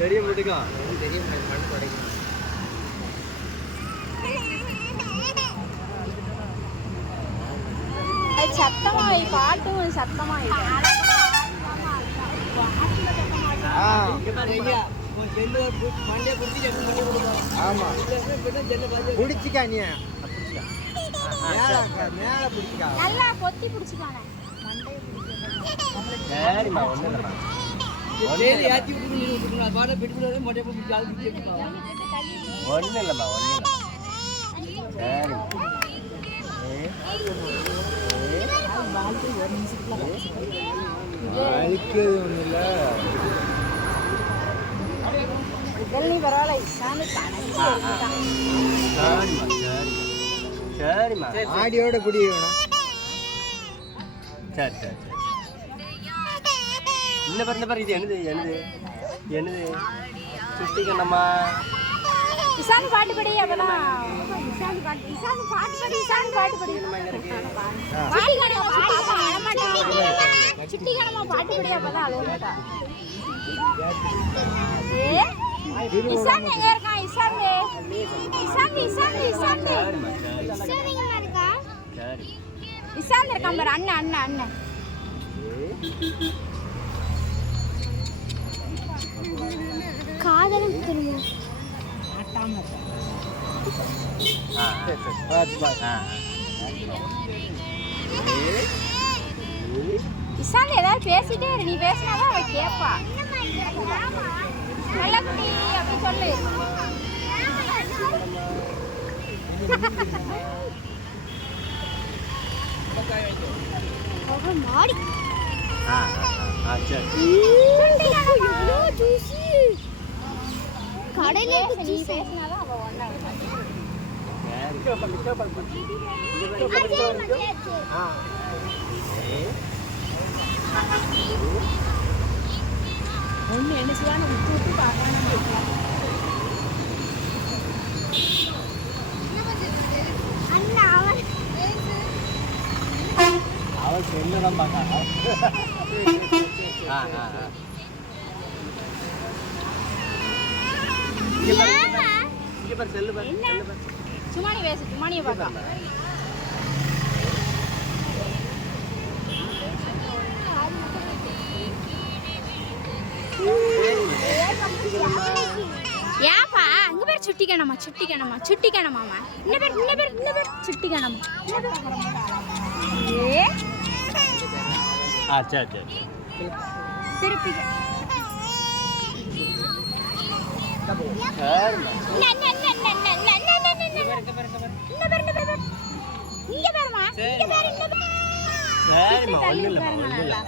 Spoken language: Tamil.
தெரிய மாட்டேங்கா தெரிய மண்ணு கிடைக்கும். சத்தமா பாட்டும் சத்தமா பிடிச்சிக்கா நீ நல்லா பொத்தி பிடிச்சிக்கானே. சரிம்மா ஒன்றும் இல்லைம்மா ஒன்றும் இல்லைம்மா ஒன்றும் இல்லை. அழிக்கிறது ஒன்றும் இல்லை. சரிம்மா ஆடியோட குடி வேணும். சரி சரி சரி இந்த பாரு இது என்னது சுட்டிக்கண்ணம்மா இசான் பாட்டு படி. அப்பதான் சுட்டிக்கணமா பாட்டு படி. அப்பதான் அழுவ மாட்டா. இசான் எங்க இருக்கான்? இசான் இருக்கான் பாரு. அண்ணன் காதலும் திரும்ப இசான் ஏதாவது பேசிட்டே இரு. நீ பேசினாதான் அவ கேட்பா. நல்லக்குட்டி அப்படின்னு சொல்லு. மாடி கடையில நீ பேசினாதான் அவ ஒன்னா ஒண்ணு என்ன செய்வான்னு விட்டு பார்க்கலாம். அவன் செல்லுதான் பார்க்காங்க. செல்லு பாரு. சும்மானி பேசு. சும்மானியை பார்க்கலாம். ஏப்பா அங்க பேர் சுட்டிக்கணமா சுட்டிக்கணமாமா. இன்ன பேர் சுட்டிக்கணமா. ஏ சரி திருப்பி சரிம்மா ஒன்றும் இல்லைம்மா ஒன்றும் இல்லை.